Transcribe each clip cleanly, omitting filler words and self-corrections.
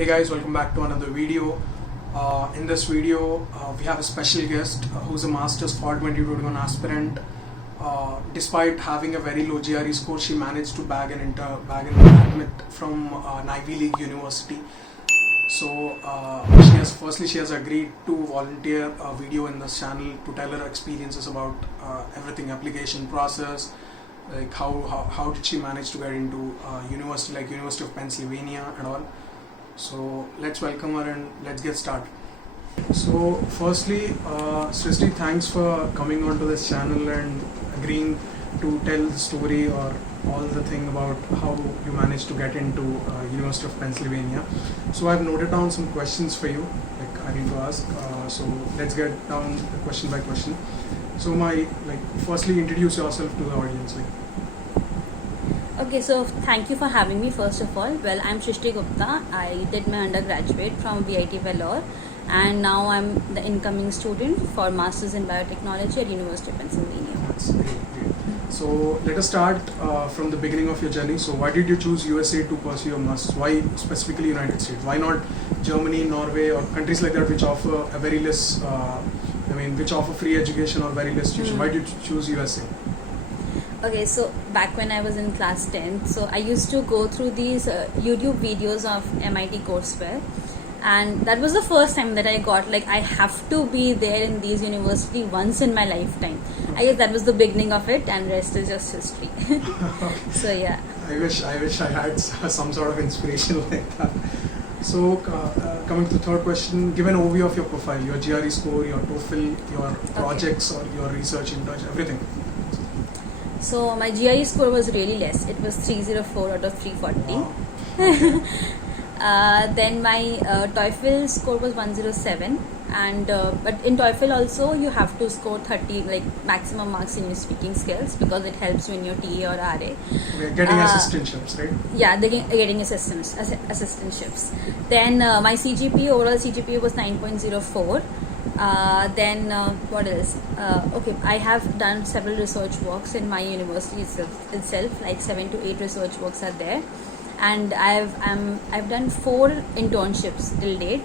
Hey guys, welcome back to another video. In this video, we have a special guest who's a Masters for 2021 aspirant. Despite having a very low GRE score, she managed to bag an admit from an Ivy League university. So she has agreed to volunteer a video in this channel to tell her experiences about everything, application process, like how did she manage to get into university like University of Pennsylvania and all. So let's welcome her and let's get started. So firstly, Srishti, thanks for coming onto this channel and agreeing to tell the story or all the thing about how you managed to get into University of Pennsylvania. So I've noted down some questions for you, like I need to ask. So let's get down question by question. So firstly introduce yourself to the audience. Okay, so thank you for having me first of all. Well, I'm Srishti Gupta. I did my undergraduate from VIT Vellore and now I'm the incoming student for Masters in Biotechnology at University of Pennsylvania. That's great. So let us start from the beginning of your journey. So why did you choose USA to pursue your Masters? Why specifically United States? Why not Germany, Norway or countries like that which offer a very less, which offer free education or very less tuition? Why did you choose USA? Okay, so back when I was in class 10, so I used to go through these YouTube videos of MIT courseware, and that was the first time that I got like I have to be there in these university once in my lifetime. I guess that was the beginning of it, and rest is just history. So yeah. I wish I had some sort of inspiration like that. So coming to the third question, give an overview of your profile, your GRE score, your TOEFL, your projects or your research internship, everything. So my GRE score was really less. It was 304 out of 340. Wow. Okay. Then my TOEFL score was 107, and but in TOEFL also you have to score 30 like maximum marks in your speaking skills because it helps you in your TA or RA. We're getting assistantships, right? Yeah, they're getting assistantships. Then my overall CGPA was 9.04. Then what else? Okay, I have done several research works in my university itself, like 7 to 8 research works are there, and I've done 4 internships till date,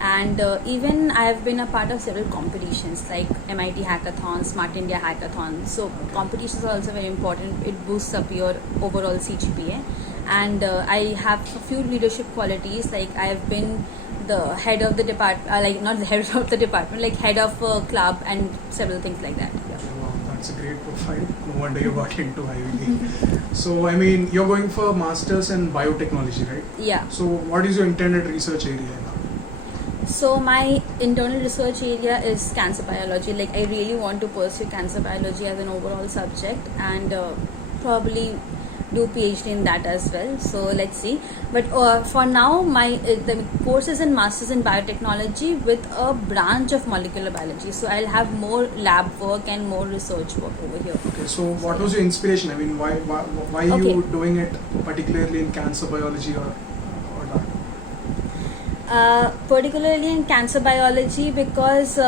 and even I have been a part of several competitions like MIT Hackathon, Smart India Hackathon. So competitions are also very important. It boosts up your overall CGPA, and I have a few leadership qualities, like I have been the head of the department, like not the head of the department, like head of a club and several things like that. Yeah. Wow, that's a great profile. No wonder you got into Ivy League. So you're going for Masters in Biotechnology, right? Yeah. So what is your intended research area now? So my internal research area is cancer biology. Like I really want to pursue cancer biology as an overall subject and probably do PhD in that as well. So let's see. But for now, the course is in Masters in Biotechnology with a branch of molecular biology. So I'll have more lab work and more research work over here. Okay. So what was your inspiration? Why are you doing it particularly in cancer biology or that? Particularly in cancer biology because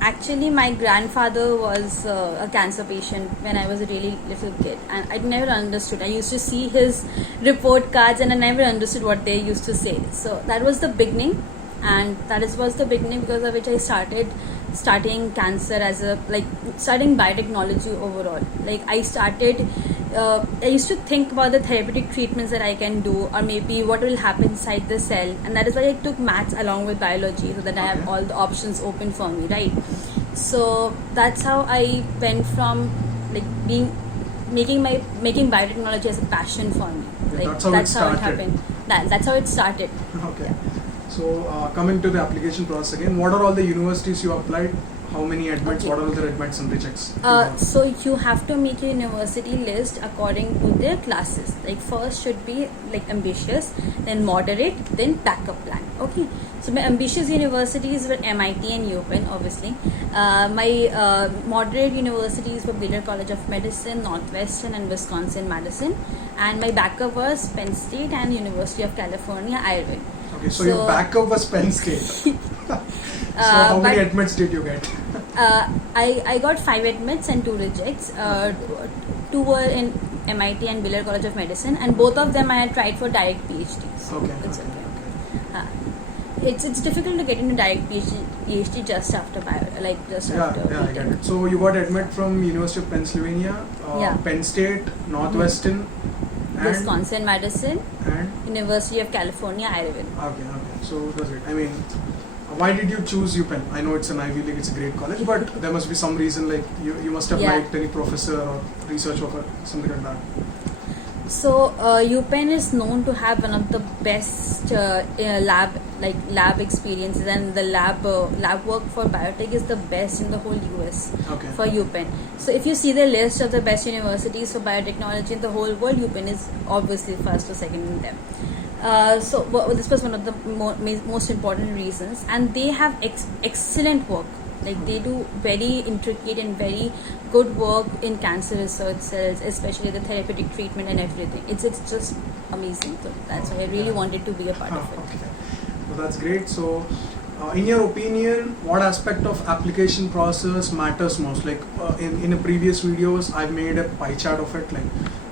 actually my grandfather was a cancer patient when I was a really little kid, and I never understood. I used to see his report cards and I never understood what they used to say. So that was the beginning, and was the beginning because of which I started studying cancer studying biotechnology overall. Like I used to think about the therapeutic treatments that I can do, or maybe what will happen inside the cell, and that is why I took maths along with biology, so that I have all the options open for me, right? So that's how I went from like making biotechnology as a passion for me. Like that's how it happened. That's how it started. Okay. Yeah. So coming to the application process again, what are all the universities you applied? How many admits? Okay. What are the admits and rejects? So you have to make your university list according to their classes. Like first should be like ambitious, then moderate, then backup plan. Okay. So my ambitious universities were MIT and Upenn, obviously. My moderate universities were Baylor College of Medicine, Northwestern, and Wisconsin-Madison. And my backup was Penn State and University of California, Irvine. Okay. So your backup was Penn State. So how many admits did you get? I got 5 admits and 2 rejects. 2 were in MIT and Baylor College of Medicine, and both of them I had tried for direct PhD. So okay. it's okay. Uh, it's difficult to get into direct PhD just after after I get BTech. it. So you got admit from University of Pennsylvania, Yeah. Penn State, Northwestern, and Wisconsin, Madison, and University of California, Irvine. okay. So that's it. I mean, why did you choose Upenn? I know it's an Ivy League, it's a great college, but there must be some reason. Like you must have Yeah. liked any professor or research worker, something like that. So Upenn is known to have one of the best lab experiences, and the lab work for biotech is the best in the whole US Okay. for Upenn. So if you see the list of the best universities for biotechnology in the whole world, Upenn is obviously first or second in them. This was one of the most important reasons, and they have excellent work. Like they do very intricate and very good work in cancer research cells, especially the therapeutic treatment and everything. It's just amazing. So that's why I really wanted to be a part of it. Okay. So that's great. So, in your opinion, what aspect of application process matters most? Like in a previous videos, I've made a pie chart of it. Like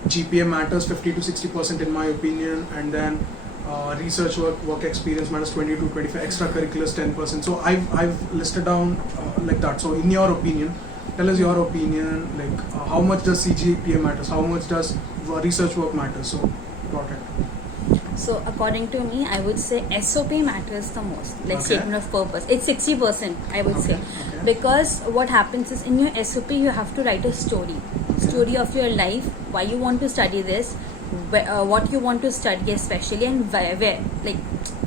GPA matters 50 to 60% in my opinion, and then research work experience matters 20 to 25, extracurriculars 10%. So I've listed down like that. So in your opinion, tell us your opinion. Like how much does CGPA matters? How much does research work matters? So got it. So according to me, I would say SOP matters the most. Like Okay. statement of purpose. It's 60%, I would say. Okay. Because what happens is in your SOP, you have to write a story. Story of your life, why you want to study this, what you want to study especially, and where. Like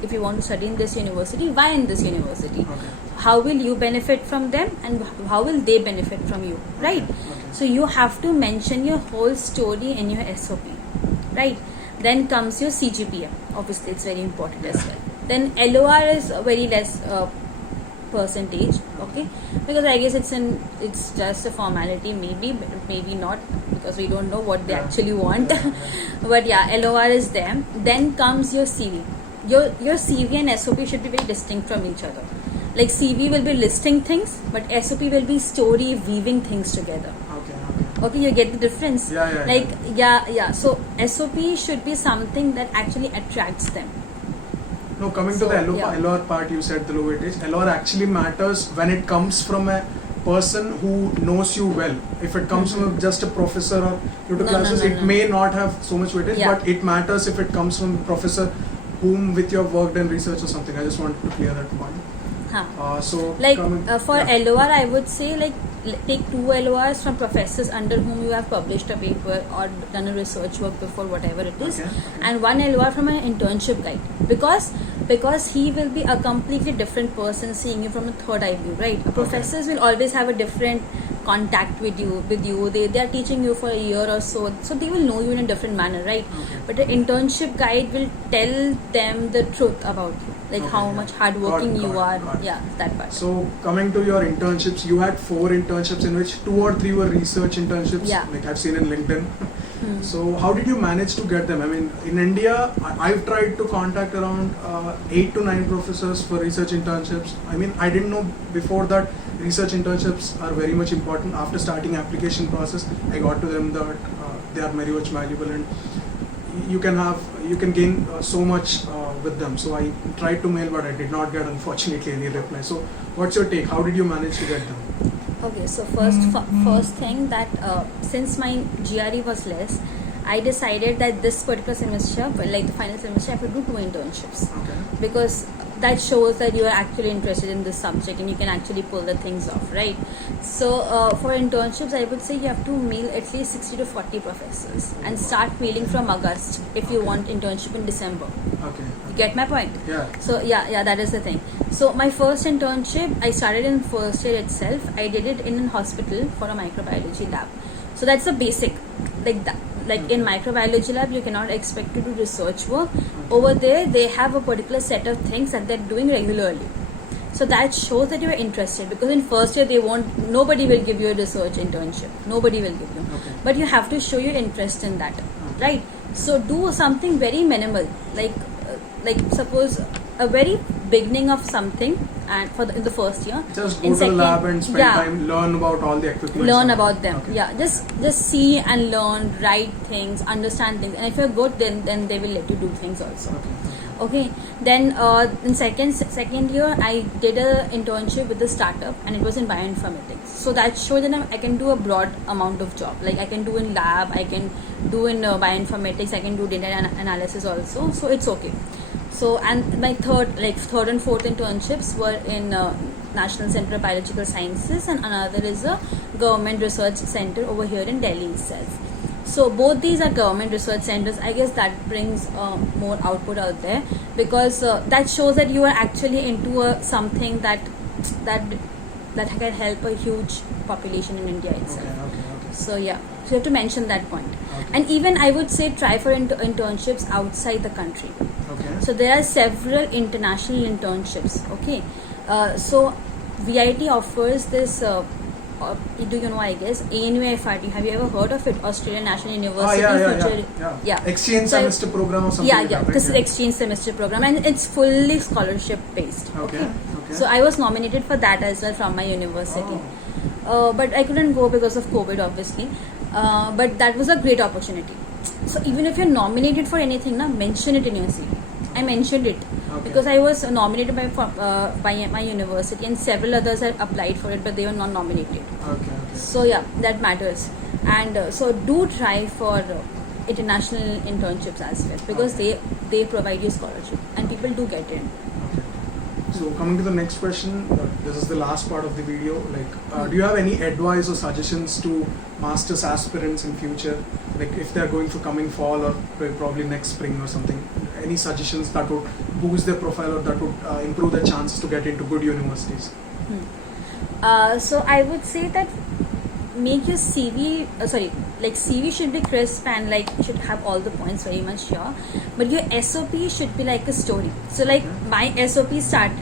if you want to study in this university, why in this university. Okay. How will you benefit from them, and how will they benefit from you, right? Okay. So you have to mention your whole story in your SOP, right? Then comes your CGPA. Obviously, it's very important as well. Then LOR is very less percentage, okay? Because I guess it's just a formality, maybe, but maybe not, because we don't know what they actually want. But yeah, LOR is there. Then comes your CV. Your CV and SOP should be very distinct from each other. Like CV will be listing things, but SOP will be story weaving things together. Okay, you get the difference? Yeah. So SOP should be something that actually attracts them. No, coming So, to the yeah. LOR part, you said the low weightage. LOR actually matters when it comes from a person who knows you well. If it comes from just a professor or tutor classes, it may not have so much weightage, Yeah. but it matters if it comes from a professor whom with your worked in research or something. I just wanted to clear that point. So Like coming, for LOR, I would say like take 2 LORs from professors under whom you have published a paper or done a research work before, whatever it is, Okay. and 1 LOR from an internship guide, because he will be a completely different person seeing you from a third eye view, right? Professors will always have a different contact with you. They are teaching you for a year or so they will know you in a different manner, right? Okay. But the internship guide will tell them the truth about you, like Okay, how yeah. much hardworking you are. Got it. Yeah, that part. So coming to your internships, you had 4 internships in which 2 or 3 were research internships. Yeah. Like I've seen in LinkedIn. So how did you manage to get them? I mean, in India, I've tried to contact around 8 to 9 professors for research internships. I mean, I didn't know before that research internships are very much important. After starting application process, I got to them that they are very much valuable, and you can gain so much with them. So I tried to mail, but I did not get, unfortunately, any reply. So what's your take? How did you manage to get them? Okay, so first thing that since my GRE was less, I decided that this particular semester, like the final semester, I have to do 2 internships. Okay. Because that shows that you are actually interested in this subject and you can actually pull the things off, right? So for internships, I would say you have to mail at least 60 to 40 professors and start mailing from August if you want internship in December. Okay. You get my point? Yeah. So yeah, that is the thing. So my first internship, I started in first year itself. I did it in a hospital for a microbiology lab. So that's the basic, like that. Like in microbiology lab, you cannot expect to do research work. Over there, they have a particular set of things that they're doing regularly. So that shows that you are interested, because in first year nobody will give you a research internship. Nobody will give you. Okay. But you have to show your interest in that, right? So do something very minimal, like suppose a very beginning of something, and in the first year. Just go to the lab and spend time, learn about all the equipment. Learn about them. Okay. Yeah, just see and learn, write things, understand things, and if you're good, then they will let you do things also. Okay. Okay, then in second year I did a internship with the startup, and it was in bioinformatics. So that showed that I can do a broad amount of job. Like I can do in lab, I can do in bioinformatics, I can do data analysis also. So it's okay. So and my third and fourth internships were in National Center of Biological Sciences, and another is a government research center over here in Delhi itself. So both these are government research centers. I guess that brings more output out there, because that shows that you are actually into something that can help a huge population in India itself. Okay. So yeah, so you have to mention that point. Okay. And even I would say try for internships outside the country. Okay. So there are several international internships. Okay, so VIT offers this. Do you know? I guess ANUFRT. Have you ever heard of it? Australian National University. Yeah. Exchange semester program or something. Yeah, like that, right? This is exchange semester program, and it's fully scholarship based. Okay. So I was nominated for that as well from my university. But I couldn't go because of COVID, obviously. But that was a great opportunity. So even if you're nominated for anything, mention it in your CV. I mentioned it because I was nominated by my university, and several others had applied for it, but they were not nominated. Okay. So yeah, that matters. And so do try for international internships as well, because they provide you scholarship, and people do get in. So coming to the next question, this is the last part of the video. Like, do you have any advice or suggestions to masters aspirants in future? Like, if they are going for coming fall or probably next spring or something, any suggestions that would boost their profile or that would improve their chances to get into good universities? So I would say that make your CV, CV should be crisp and should have all the points very much here, but your SOP should be like a story. So my SOP started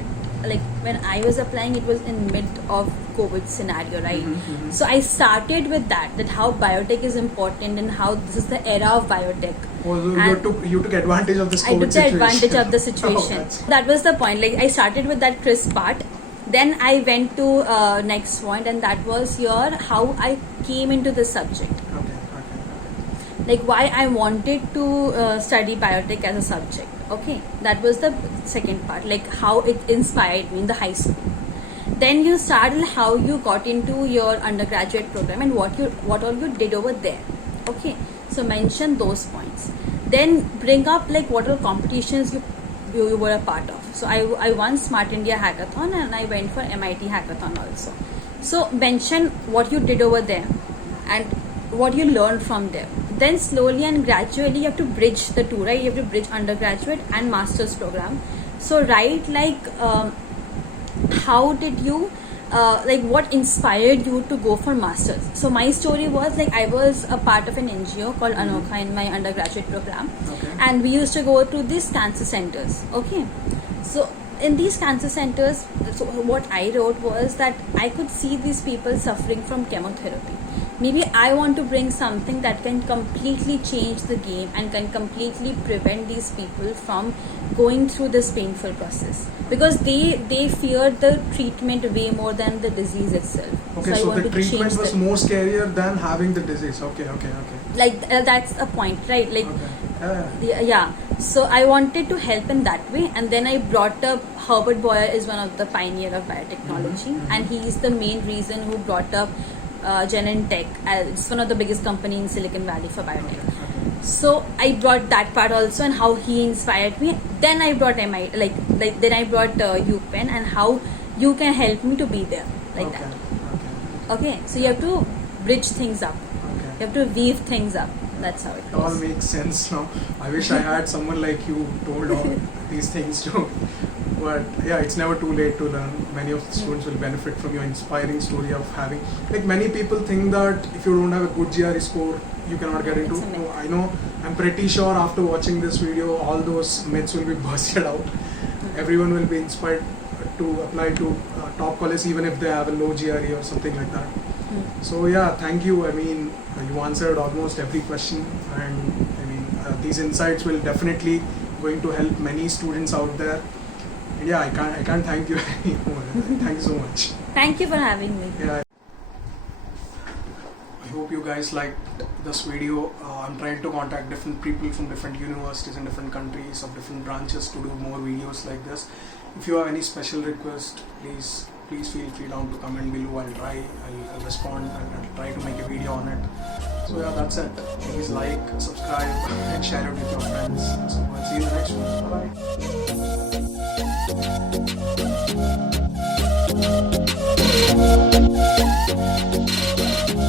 when I was applying, it was in mid of COVID scenario, right? So I started with that how biotech is important and how this is the era of biotech. You took advantage of this COVID situation. I took the advantage of the situation. That was the point. I started with that crisp part. Then I went to next point, and that was how I came into the subject. Okay. Why I wanted to study biotech as a subject. Okay, that was the second part. How it inspired me in the high school. Then you started how you got into your undergraduate program and what all you did over there. Okay, so mention those points. Then bring up what all competitions you were a part of. So I won Smart India Hackathon, and I went for MIT Hackathon also. So mention what you did over there and what you learned from there. Then slowly and gradually you have to bridge the two, right? You have to bridge undergraduate and master's program. So write how did you what inspired you to go for masters. So my story was I was a part of an NGO called Anokha in my undergraduate program, and we used to go to these cancer centers. Okay, so in these cancer centers, so what I wrote was that I could see these people suffering from chemotherapy. Maybe I want to bring something that can completely change the game and can completely prevent these people from going through this painful process, because they fear the treatment way more than the disease itself. Okay, so the treatment was more scarier than having the disease. Okay. That's a point, right? Yeah. So I wanted to help in that way, and then I brought up Herbert Boyer is one of the pioneer of biotechnology, and he is the main reason who brought up Genentech. It's one of the biggest company in Silicon Valley for biotech. So I brought that part also, and how he inspired me. Then I brought then I brought Upenn, and how you can help me to be there that. Okay. So you have to bridge things up. You have to weave things up. That's how it goes. It all makes sense now. I wish I had someone like you told all these things too. But yeah, it's never too late to learn. Many of the students will benefit from your inspiring story of having. Many people think that if you don't have a good GRE score, you cannot get into. No, I know. I'm pretty sure after watching this video, all those myths will be busted out. Everyone will be inspired to apply to top college, even if they have a low GRE or something like that. So yeah, thank you. I mean, you answered almost every question, and I mean, these insights will definitely going to help many students out there. And yeah, I can't thank you anymore. Thank you so much. Thank you for having me. Yeah. hope you guys liked this video. I'm trying to contact different people from different universities in different countries of different branches to do more videos like this. If you have any special request, please feel free down to comment below. I'll respond and I'll try to make a video on it. So yeah, that's it. Please like, subscribe and share it with your friends. So I'll see you in the next one. Bye bye.